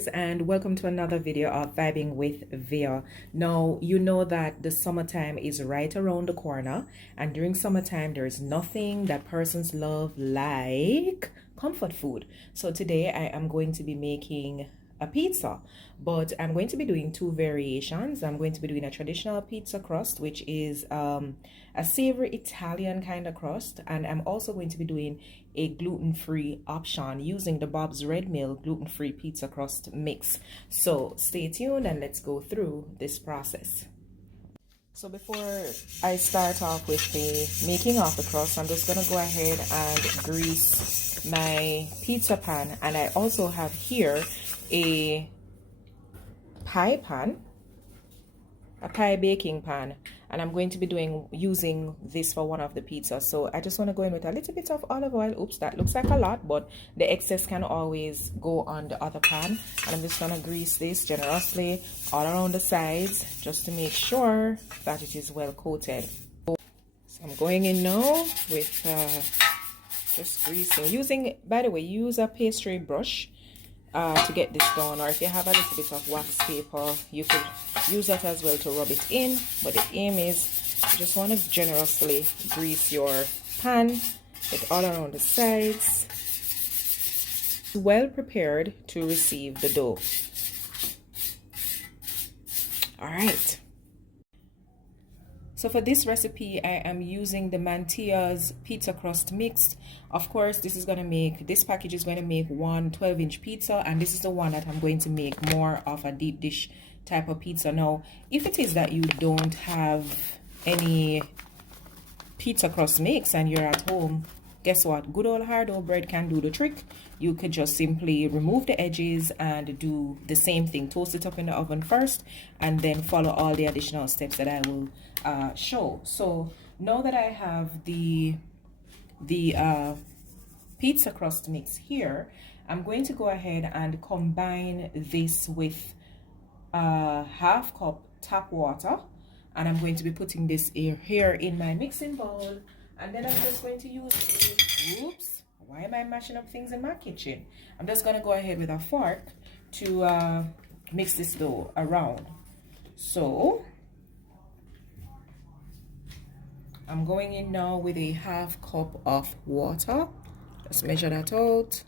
guys, and welcome to another video of Vibing with Via. Now, you know that the summertime is right around the corner, and during summertime there is nothing that persons love like comfort food. So today I am going to be making a pizza, but I'm going to be doing two variations. I'm going to be doing a traditional pizza crust, which is a savory Italian kind of crust, and I'm also going to be doing a gluten-free option using the Bob's Red Mill gluten-free pizza crust mix. So stay tuned and let's go through this process. So before I start off with the making of the crust, I'm just gonna go ahead and grease my pizza pan, and I also have here a pie pan, a pie baking pan, and I'm going to be using this for one of the pizzas. So I just want to go in with a little bit of olive oil. Oops, that looks like a lot, but the excess can always go on the other pan. And I'm just going to grease this generously all around the sides just to make sure that it is well coated. So I'm going in now with just greasing. By the way, use a pastry brush to get this done, or if you have a little bit of wax paper, you could use that as well to rub it in. But the aim is you just want to generously grease your pan, get all around the sides, well prepared to receive the dough. All right, so for this recipe I am using the Mantia's pizza crust mix. Of course, this package is going to make one 12-inch pizza, and this is the one that I'm going to make more of a deep dish type of pizza. Now, if it is that you don't have any pizza crust mix and you're at home, guess what? Good old hard old bread can do the trick. You could just simply remove the edges and do the same thing. Toast it up in the oven first and then follow all the additional steps that I will show. So now that I have the pizza crust mix here, I'm going to go ahead and combine this with half cup tap water, and I'm going to be putting this here in my mixing bowl, and then I'm just going to use oops, why am I mashing up things in my kitchen? I'm just going to go ahead with a fork to mix this dough around. So I'm going in now with a half cup of water. Just measure that out.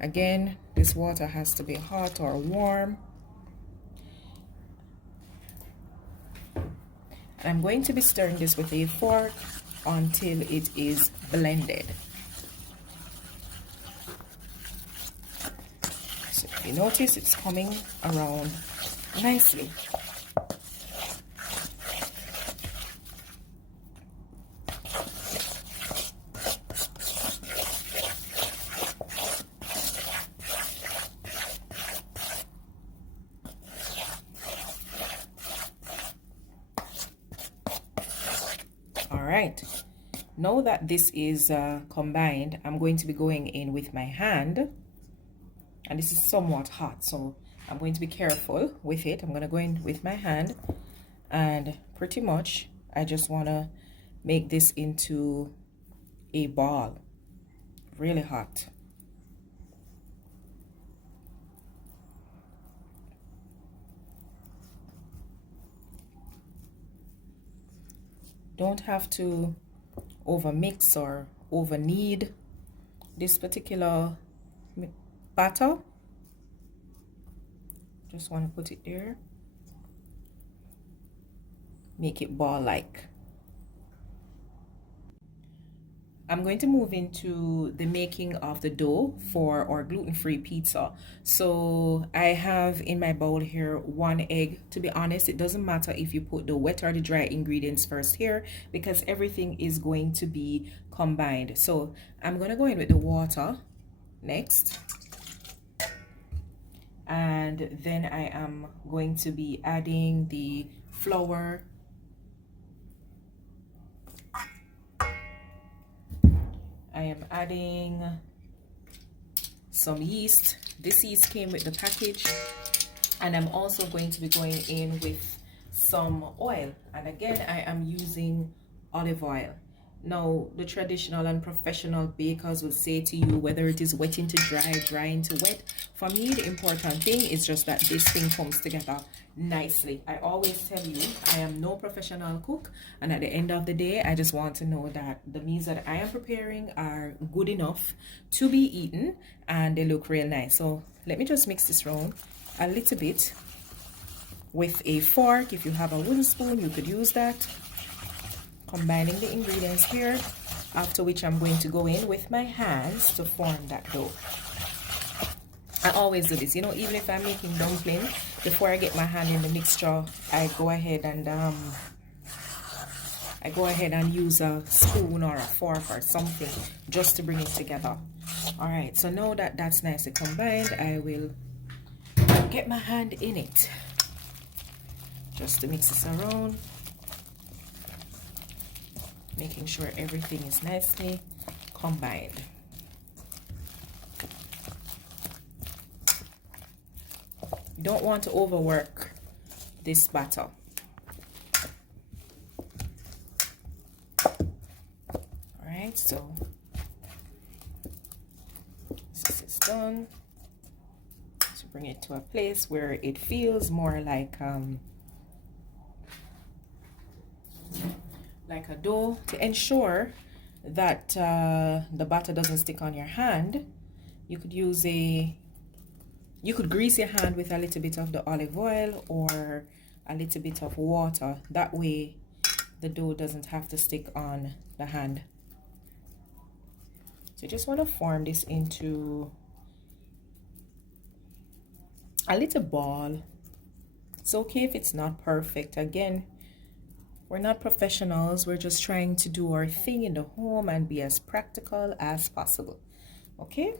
Again, this water has to be hot or warm. And I'm going to be stirring this with a fork until it is blended. So if you notice, it's coming around nicely. Alright, now that this is combined, I'm going to be going in with my hand, and this is somewhat hot, so I'm going to be careful with it. I'm going to go in with my hand, and pretty much I just want to make this into a ball. Really hot. Don't have to over mix or over knead this particular batter. Just want to put it there, make it ball like. I'm going to move into the making of the dough for our gluten-free pizza. So I have in my bowl here 1 egg. To be honest, it doesn't matter if you put the wet or the dry ingredients first here, because everything is going to be combined. So I'm going to go in with the water next. And then I am going to be adding the flour. I am adding some yeast. This yeast came with the package, and I'm also going to be going in with some oil, and again I am using olive oil. Now, the traditional and professional bakers will say to you whether it is wetting to dry, drying to wet. For me, the important thing is just that this thing comes together nicely. I always tell you, I am no professional cook, and at the end of the day, I just want to know that the meals that I am preparing are good enough to be eaten and they look real nice. So let me just mix this around a little bit with a fork. If you have a wooden spoon, you could use that. Combining the ingredients here, after which I'm going to go in with my hands to form that dough. I always do this, you know, even if I'm making dumpling, before I get my hand in the mixture, I go ahead and use a spoon or a fork or something just to bring it together. All right, so now that that's nicely combined, I will get my hand in it just to mix this around, making sure everything is nicely combined. You don't want to overwork this batter. Alright, so this is done. So bring it to a place where it feels more like a dough. To ensure that the batter doesn't stick on your hand, you could grease your hand with a little bit of the olive oil or a little bit of water. That way the dough doesn't have to stick on the hand. So you just want to form this into a little ball. It's okay if it's not perfect. Again, we're not professionals. We're just trying to do our thing in the home and be as practical as possible. Okay?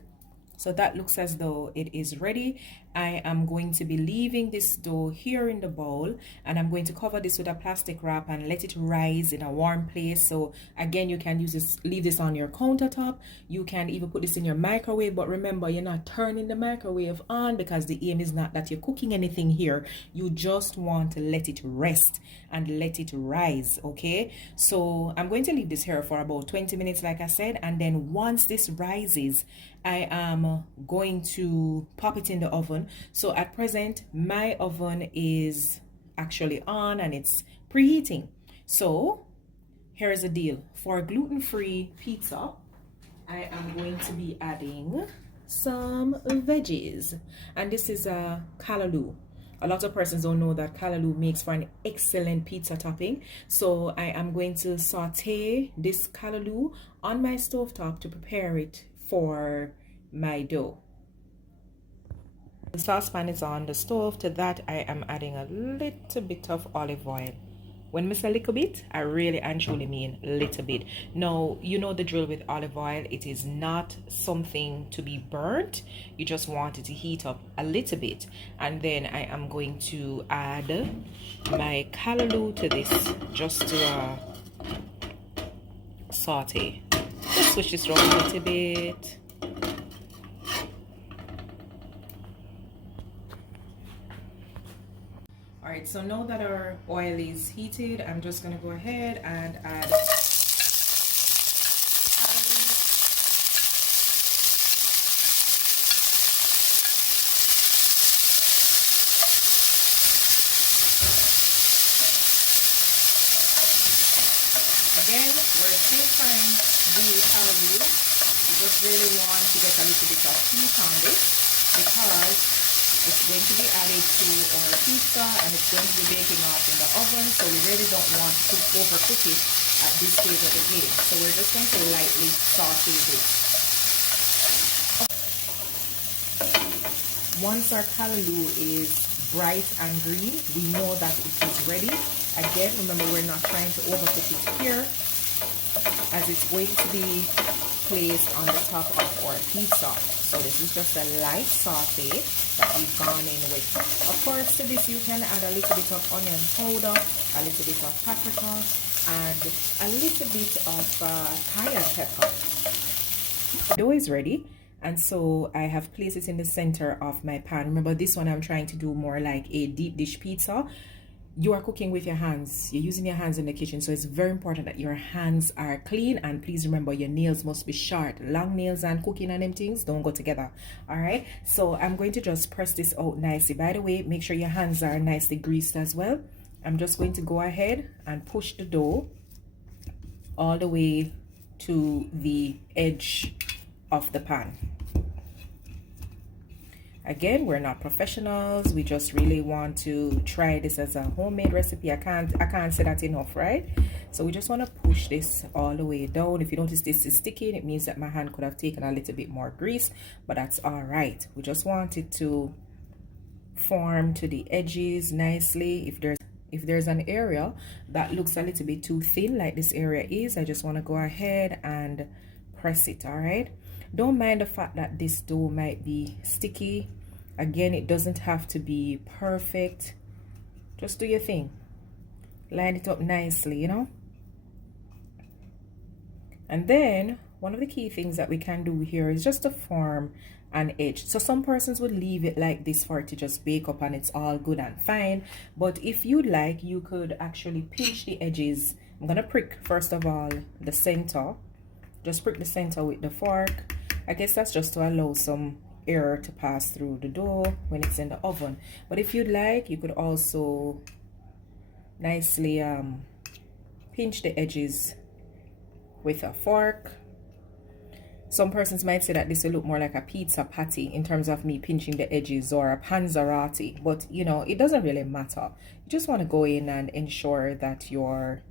So that looks as though it is ready. I am going to be leaving this dough here in the bowl, and I'm going to cover this with a plastic wrap and let it rise in a warm place. So again, you can use this, leave this on your countertop. You can even put this in your microwave, but remember, you're not turning the microwave on because the aim is not that you're cooking anything here. You just want to let it rest and let it rise. Okay, so I'm going to leave this here for about 20 minutes, like I said, and then once this rises, I am going to pop it in the oven. So at present, my oven is actually on and it's preheating. So here's the deal. For gluten-free pizza, I am going to be adding some veggies. And this is a callaloo. A lot of persons don't know that callaloo makes for an excellent pizza topping. So I am going to saute this callaloo on my stovetop to prepare it for my dough. The saucepan is on the stove. To that, I am adding a little bit of olive oil. When I say a little bit, I really and truly mean a little bit. Now, you know the drill with olive oil. It is not something to be burnt. You just want it to heat up a little bit. And then I am going to add my callaloo to this just to saute. Just switch this around a little bit. Alright, so now that our oil is heated, I'm just going to go ahead and add again, we're still frying the callaloo. We just really want to get a little bit of heat on this because it's going to be added to our pizza and it's going to be baking off in the oven, so we really don't want to overcook it at this stage of the game. So we're just going to lightly saute this. Once our callaloo is bright and green, we know that it is ready. Again, remember, we're not trying to overcook it here, as it's going to be placed on the top of our pizza. So this is just a light saute that we've gone in with. Of course, to this you can add a little bit of onion powder, a little bit of paprika, and a little bit of cayenne pepper. The dough is ready, and so I have placed it in the center of my pan. Remember, this one I'm trying to do more like a deep dish pizza. you are cooking with your hands. You're using your hands in the kitchen, so it's very important that your hands are clean. And please remember, your nails must be short. Long nails and cooking and them things don't go together. All right, so I'm going to just press this out nicely. By the way, make sure your hands are nicely greased as well. I'm just going to go ahead and push the dough all the way to the edge of the pan. Again, we're not professionals. We just really want to try this as a homemade recipe. I can't say that enough, right? So we just want to push this all the way down. If you notice this is sticking, it means that my hand could have taken a little bit more grease, but that's all right. We just want it to form to the edges nicely. If there's an area that looks a little bit too thin, like this area is, I just want to go ahead and press it. All right, don't mind the fact that this dough might be sticky. Again, it doesn't have to be perfect. Just do your thing. Line it up nicely, you know. And then one of the key things that we can do here is just to form an edge. So some persons would leave it like this for it to just bake up and it's all good and fine. But if you'd like, you could actually pinch the edges. I'm gonna prick first of all the center. Just prick the center with the fork. I guess that's just to allow some air to pass through the dough when it's in the oven. But if you'd like, you could also nicely pinch the edges with a fork. Some persons might say that this will look more like a pizza patty in terms of me pinching the edges, or a panzerotti, but you know, it doesn't really matter. You just want to go in and ensure that your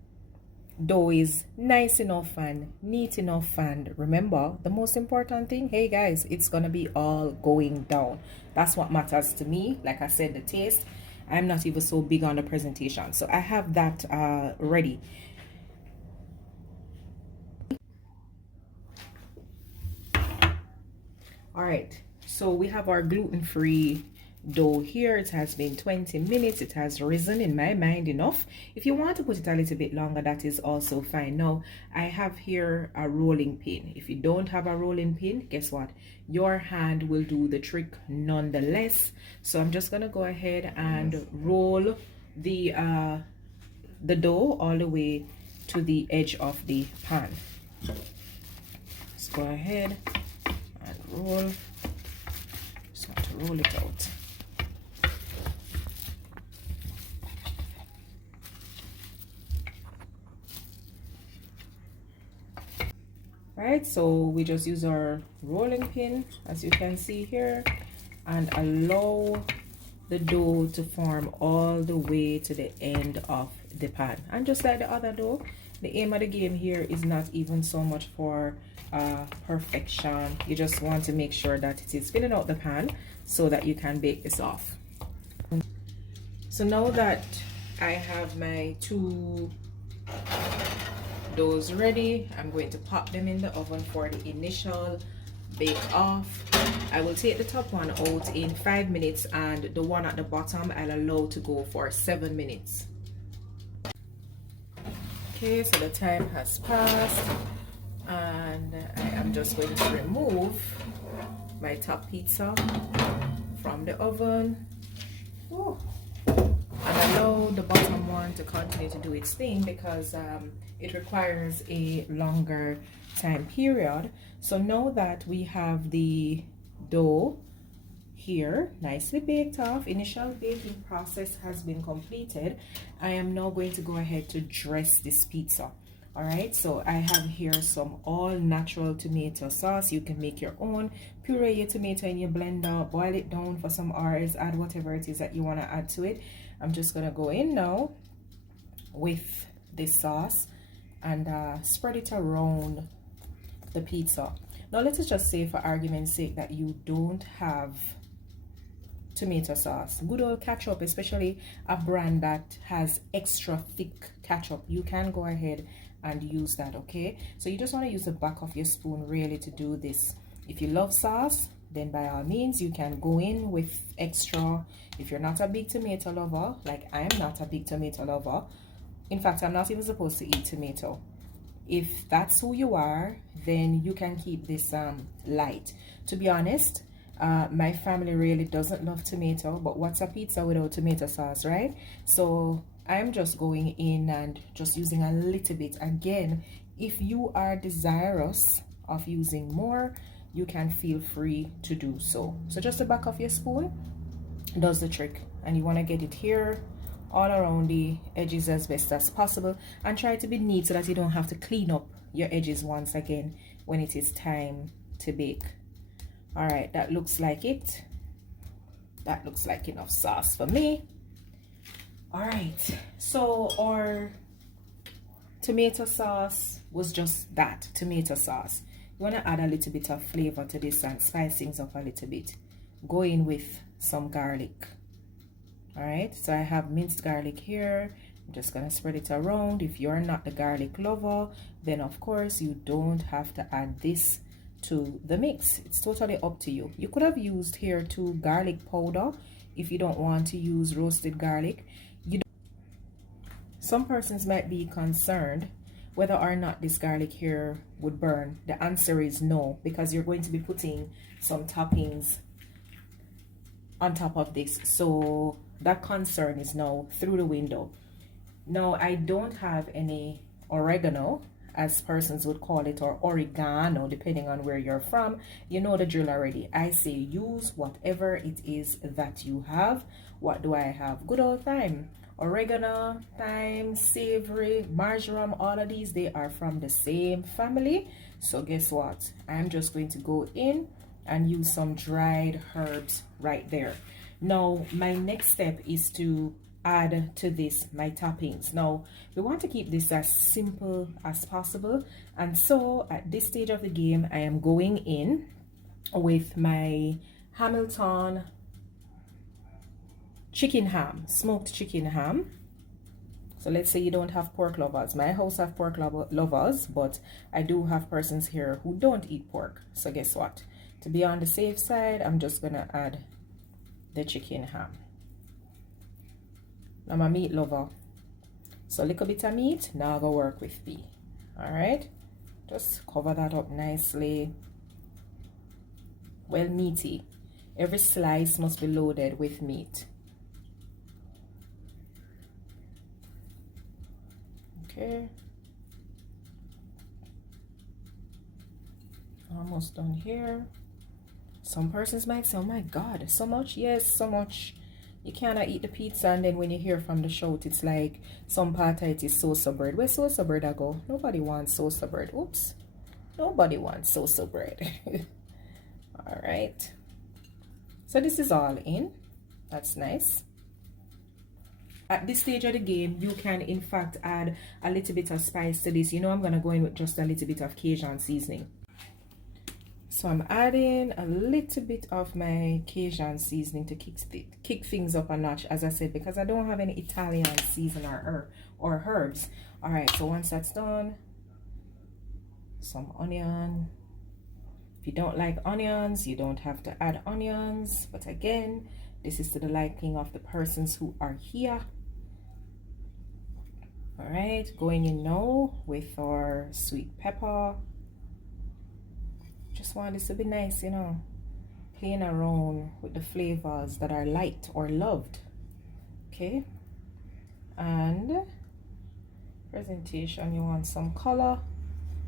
dough is nice enough and neat enough. And remember, the most important thing, hey guys, it's gonna be all going down. That's what matters to me. Like I said, the taste. I'm not even so big on the presentation, so I have that ready. All right, so we have our gluten-free dough here. It has been 20 minutes. It has risen in my mind enough. If you want to put it a little bit longer, that is also fine. Now I have here a rolling pin. If you don't have a rolling pin, guess what, your hand will do the trick nonetheless. So I'm just gonna go ahead and roll the dough all the way to the edge of the pan. Let's go ahead and roll. Just want to roll it out. Right, so we just use our rolling pin, as you can see here, and allow the dough to form all the way to the end of the pan. And just like the other dough, the aim of the game here is not even so much for perfection. You just want to make sure that it is filling out the pan so that you can bake this off. So now that I have my two doughs ready, I'm going to pop them in the oven for the initial bake off. I will take the top one out in 5 minutes, and the one at the bottom I'll allow to go for 7 minutes. Okay, so the time has passed, and I am just going to remove my top pizza from the oven. Ooh. And allow the bottom one to continue to do its thing, because it requires a longer time period. So now that we have the dough here nicely baked off, initial baking process has been completed, I am now going to go ahead to dress this pizza. All right, so I have here some all natural tomato sauce. You can make your own. Puree your tomato in your blender, boil it down for some hours, add whatever it is that you want to add to it. I'm just gonna go in now with this sauce and spread it around the pizza. Now let's just say, for argument's sake, that you don't have tomato sauce. Good old ketchup, especially a brand that has extra thick ketchup, you can go ahead and use that. Okay, so you just want to use the back of your spoon really to do this. If you love sauce, then by all means you can go in with extra. If you're not a big tomato lover, like I am not a big tomato lover, in fact I'm not even supposed to eat tomato, if that's who you are, then you can keep this light. To be honest, my family really doesn't love tomato, but what's a pizza without tomato sauce, right? So I am just going in and just using a little bit. Again, if you are desirous of using more, you can feel free to do so. So just the back of your spoon does the trick, and you want to get it here all around the edges as best as possible, and try to be neat so that you don't have to clean up your edges once again when it is time to bake. All right, that looks like it. That looks like enough sauce for me. All right, so our tomato sauce was just that, tomato sauce. You want to add a little bit of flavor to this and spice things up a little bit. Go in with some garlic. All right, so I have minced garlic here. I'm just gonna spread it around. If you're not the garlic lover, then of course you don't have to add this to the mix. It's totally up to you. You could have used here too garlic powder if you don't want to use roasted garlic. Some persons might be concerned whether or not this garlic here would burn. The answer is no, because you're going to be putting some toppings on top of this, so that concern is now through the window. Now, I don't have any oregano, as persons would call it, or oregano, depending on where you're from. You know the drill already. I say use whatever it is that you have. What do I have? Good old thyme. Oregano, thyme, savory, marjoram, all of these, they are from the same family. So guess what? I'm just going to go in and use some dried herbs right there. Now, my next step is to add to this my toppings. Now, we want to keep this as simple as possible, and so at this stage of the game, I am going in with my Hamilton chicken ham, smoked chicken ham. So let's say you don't have pork lovers. My house have pork lovers, but I do have persons here who don't eat pork. So guess what? To be on the safe side, I'm just gonna add the chicken ham. I'm a meat lover, so a little bit of meat now go work with me. All right, just cover that up nicely. Well, meaty. Every slice must be loaded with meat. Okay, almost done here. Some persons might say, oh my God, so much? Yes, so much. You cannot eat the pizza and then when you hear from the shout, it's like some part of it is salsa bread. Where's salsa bread I go? Nobody wants salsa bread. Oops. Nobody wants salsa bread. All right. So this is all in. That's nice. At this stage of the game, you can in fact add a little bit of spice to this. You know, I'm going to go in with just a little bit of Cajun seasoning. So I'm adding a little bit of my Cajun seasoning to kick things up a notch, as I said, because I don't have any Italian season or herbs. All right, so once that's done, some onion. If you don't like onions, you don't have to add onions. But again, this is to the liking of the persons who are here. All right, going in now with our sweet pepper. Just want this to be nice, you know, playing around with the flavors that are liked or loved. Okay, and presentation, you want some color.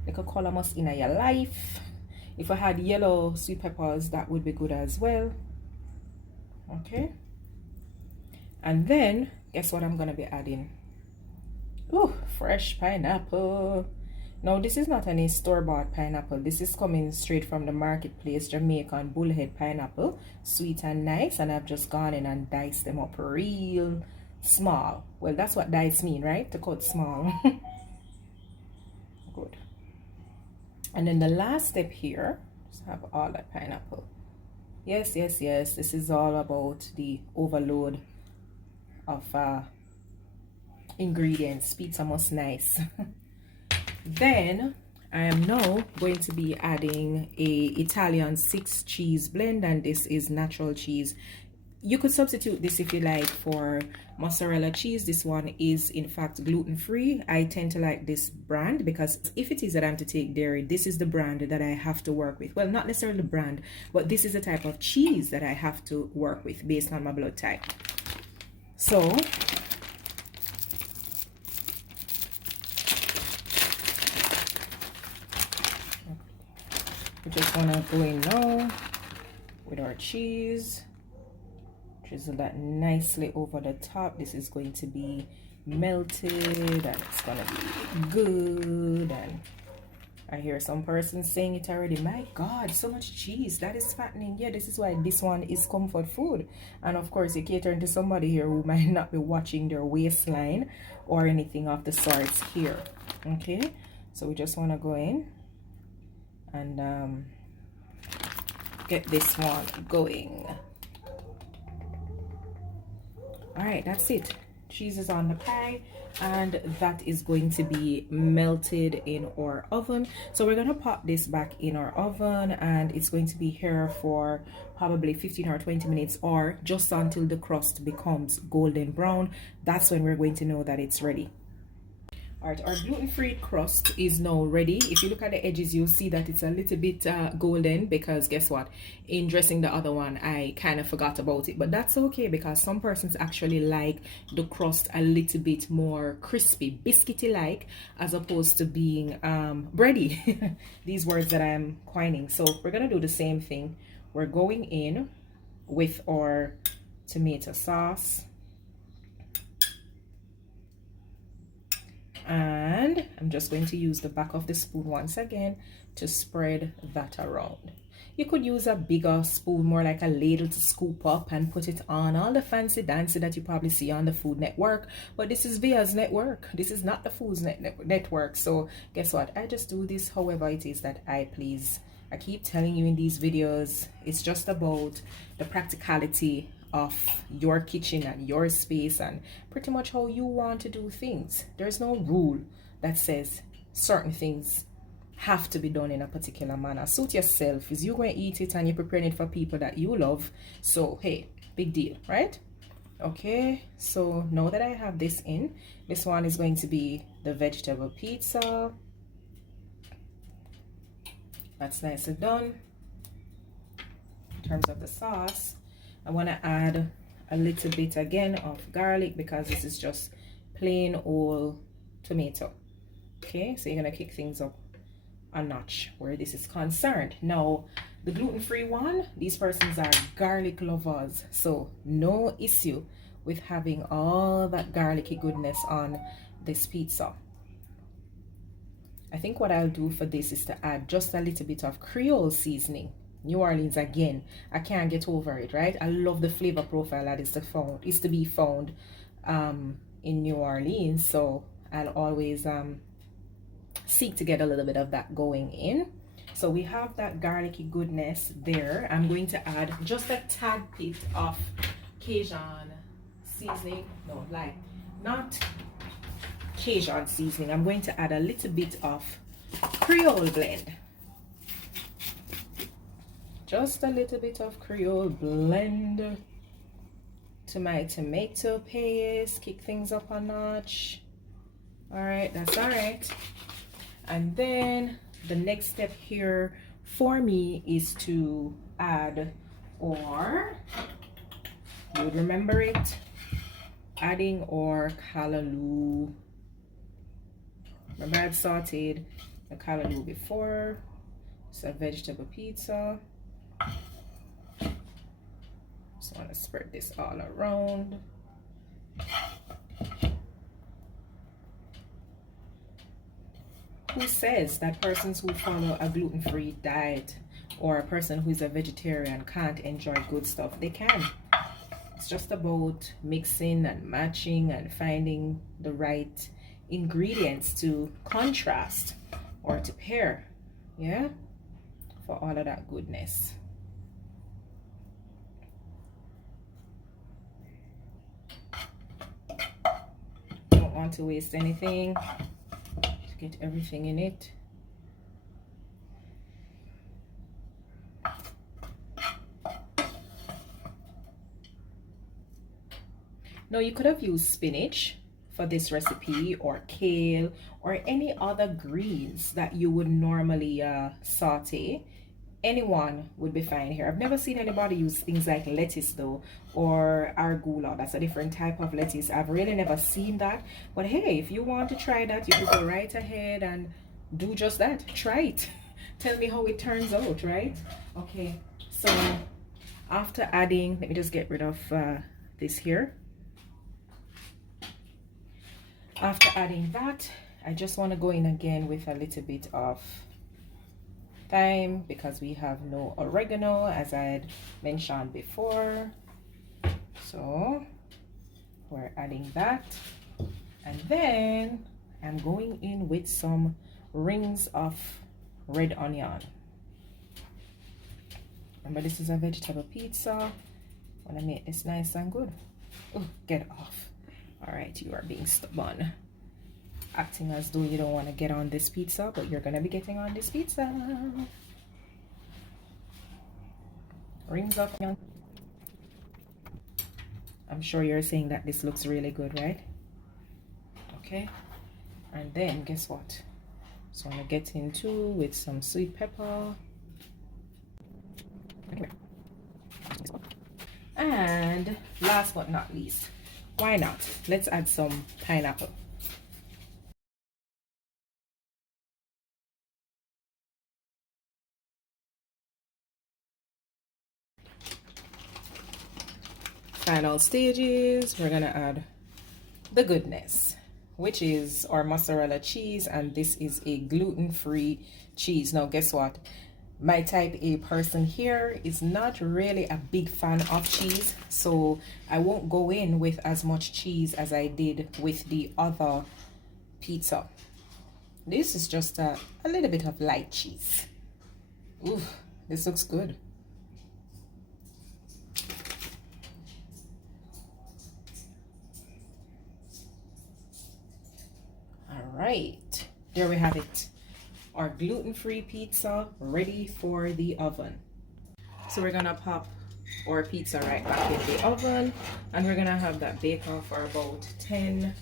Like a color must in your life. If I had yellow sweet peppers, that would be good as well. Okay, and then guess what I'm gonna be adding? Oh, fresh pineapple. Now, this is not any store-bought pineapple. This is coming straight from the marketplace, Jamaican bullhead pineapple. Sweet and nice. And I've just gone in and diced them up real small. Well, that's what dice mean, right? To cut small. Good. And then the last step here, just have all that pineapple. Yes, yes, yes. This is all about the overload of ingredients. Pizza must nice. Then I am now going to be adding a Italian 6 cheese blend, and this is natural cheese. You could substitute this if you like for mozzarella cheese. This one is in fact gluten-free. I tend to like this brand because if it is that I'm to take dairy, this is the brand that I have to work with. Well, not necessarily the brand, but this is the type of cheese that I have to work with based on my blood type. So We just want to go in now with our cheese. Drizzle that nicely over the top. This is going to be melted and it's going to be good. And I hear some person saying it already. My God, so much cheese. That is fattening. Yeah, this is why this one is comfort food. And of course, you're catering to somebody here who might not be watching their waistline or anything of the sorts here. Okay, so we just want to go in and get this one going. All right, that's it. Cheese is on the pie and that is going to be melted in our oven. So we're going to pop this back in our oven and it's going to be here for probably 15 or 20 minutes or just until the crust becomes golden brown. That's when we're going to know that it's ready. All right, our gluten-free crust is now ready. If you look at the edges, you'll see that it's a little bit golden because guess what? In dressing the other one, I kind of forgot about it. But that's okay because some persons actually like the crust a little bit more crispy, biscuity-like, as opposed to being bready. These words that I'm coining. So we're going to do the same thing. We're going in with our tomato sauce. And I'm just going to use the back of the spoon once again to spread that around. You could use a bigger spoon, more like a ladle, to scoop up and put it on. All the fancy dancy that you probably see on the Food Network. But this is Via's network. This is not the Food Network. So guess what? I just do this however it is that I please. I keep telling you in these videos, it's just about the practicality of your kitchen and your space and pretty much how you want to do things. There's no rule that says certain things have to be done in a particular manner. Suit yourself. Is you going to eat it and you're preparing it for people that you love, so hey, big deal, right? Okay, so now that I have this in, this one is going to be the vegetable pizza. That's nice and done. In terms of the sauce, I want to add a little bit again of garlic because this is just plain old tomato. Okay, so you're going to kick things up a notch where this is concerned. Now, the gluten-free one, these persons are garlic lovers, so no issue with having all that garlicky goodness on this pizza. I think what I'll do for this is to add just a little bit of Creole seasoning. New Orleans again, I can't get over it, right? I love the flavor profile that is to be found in New Orleans, so I'll always seek to get a little bit of that going in. So we have that garlicky goodness there. I'm going to add just a tad bit of Cajun seasoning. No, like not Cajun seasoning. I'm going to add a little bit of Creole blend. Just a little bit of Creole blend to my tomato paste. Kick things up a notch. All right, that's all right. And then the next step here for me is to add, or you would remember it, adding our callaloo. Remember I'd sauteed the callaloo before. It's a vegetable pizza. Just want to spread this all around. Who says that persons who follow a gluten-free diet or a person who is a vegetarian can't enjoy good stuff? They can. It's just about mixing and matching and finding the right ingredients to contrast or to pair, yeah, for all of that goodness. Don't want to waste anything. Get everything in it. Now you could have used spinach for this recipe, or kale, or any other greens that you would normally saute. Anyone would be fine here. I've never seen anybody use things like lettuce though, or arugula. That's a different type of lettuce. I've really never seen that. But hey, if you want to try that, you could go right ahead and do just that. Try it. tell me how it turns out, right? Okay, so after adding, let me just get rid of this here. After adding that, I just want to go in again with a little bit of thyme because we have no oregano, as I had mentioned before. So we're adding that, and then I'm going in with some rings of red onion. Remember, this is a vegetable pizza. I want to make this nice and good. Oh, get off. All right, you are being stubborn, acting as though you don't want to get on this pizza, but you're gonna be getting on this pizza. Rings of onion. I'm sure you're saying that this looks really good, right? Okay, and then guess what? So I'm gonna get into with some sweet pepper. And last but not least, why not? Let's add some pineapple. Final stages, we're gonna add the goodness, which is our mozzarella cheese, and this is a gluten-free cheese. Now guess what? My type A person here is not really a big fan of cheese, so I won't go in with as much cheese as I did with the other pizza. This is just a little bit of light cheese. Ooh, this looks good. All right, there we have it. Our gluten-free pizza ready for the oven. So we're gonna pop our pizza right back in the oven, and we're gonna have that bake off for about 10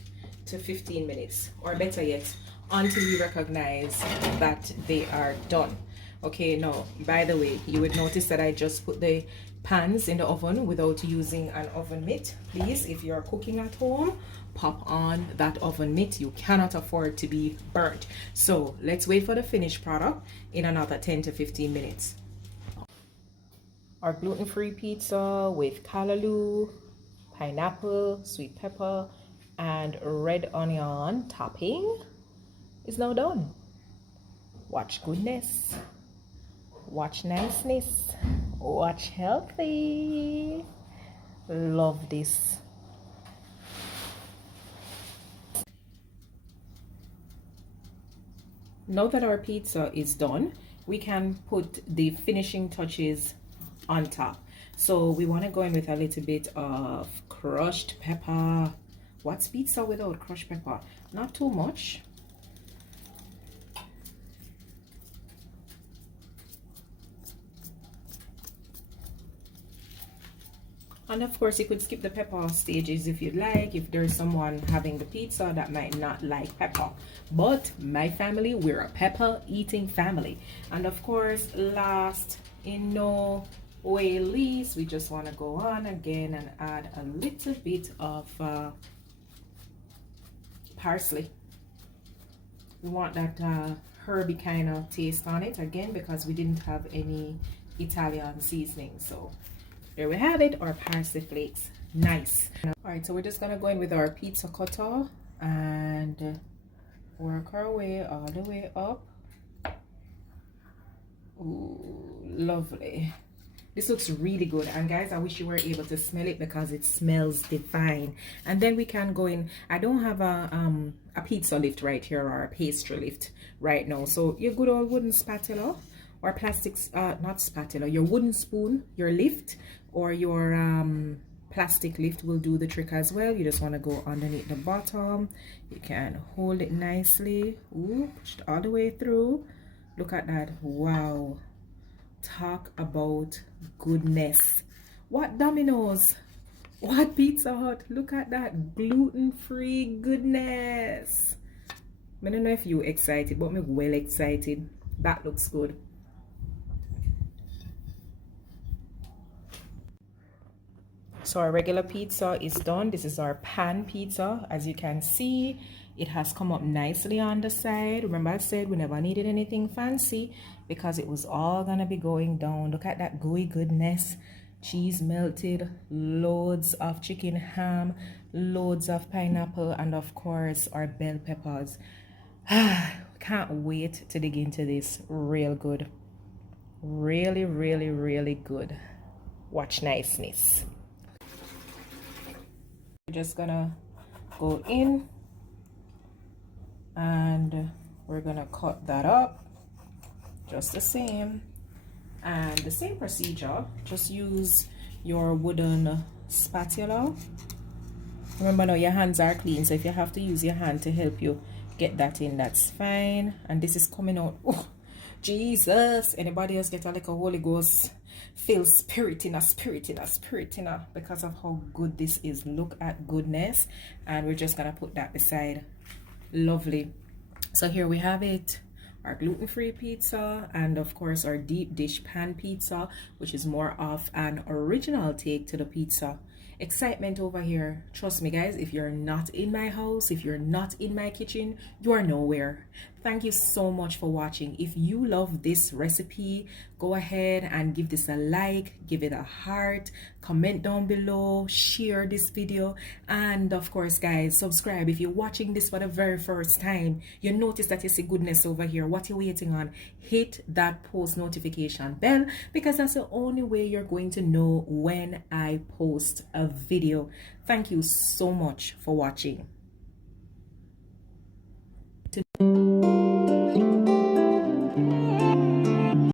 to 15 minutes, or better yet, until we recognize that they are done. Okay, now by the way, you would notice that I just put the pans in the oven without using an oven mitt. Please, if you're cooking at home, pop on that oven mitt. You cannot afford to be burnt. So let's wait for the finished product in another 10 to 15 minutes. Our gluten-free pizza with callaloo, pineapple, sweet pepper, and red onion topping is now done. Watch goodness, watch niceness, watch healthy. Love this. Now that our pizza is done, we can put the finishing touches on top. So we want to go in with a little bit of crushed pepper. What's pizza without crushed pepper? Not too much. And of course, you could skip the pepper stages if you'd like, if there's someone having the pizza that might not like pepper. But my family, we're a pepper eating family. And of course, last in no way least, we just want to go on again and add a little bit of parsley. We want that herby kind of taste on it again, because we didn't have any Italian seasoning. So there we have it, our parsley flakes. Nice. All right, so we're just gonna go in with our pizza cutter and work our way all the way up. Ooh, lovely. This looks really good, and guys, I wish you were able to smell it because it smells divine. And then we can go in. I don't have a pizza lift right here, or a pastry lift right now, so your good old wooden spatula or plastic, not spatula, your wooden spoon, your lift, or your plastic lift will do the trick as well. You just want to go underneath the bottom. You can hold it nicely. Ooh, push it all the way through. Look at that. Wow, talk about goodness. What Domino's, what Pizza Hut, look at that gluten-free goodness. I don't know if you're excited, but I'm well excited. That looks good. So our regular pizza is done. This is our pan pizza. As you can see, It has come up nicely on the side. Remember I said we never needed anything fancy because it was all gonna be going down. Look at that gooey goodness. Cheese melted, loads of chicken ham, loads of pineapple, and of course our bell peppers. Can't wait to dig into this. Real good. Really, really, really good. Watch niceness. We're just gonna go in and we're gonna cut that up just the same. And the same procedure, just use your wooden spatula. Remember now your hands are clean, so if you have to use your hand to help you get that in, that's fine. And this is coming out. Oh, Jesus! Anybody else get a little Holy Ghost feel spirit in a because of how good this is. Look at goodness. And we're just gonna put that beside. Lovely. So here we have it. Our gluten-free pizza, and of course our deep dish pan pizza, which is more of an original take to the pizza. Excitement over here. Trust me guys, if you're not in my house, if you're not in my kitchen, you are nowhere. Thank you so much for watching. If you love this recipe, go ahead and give this a like, give it a heart, comment down below, share this video, and of course guys, subscribe. If you're watching this for the very first time, you notice that you see goodness over here. What you're waiting on? Hit that post notification bell, because that's the only way you're going to know when I post a video. Thank you so much for watching.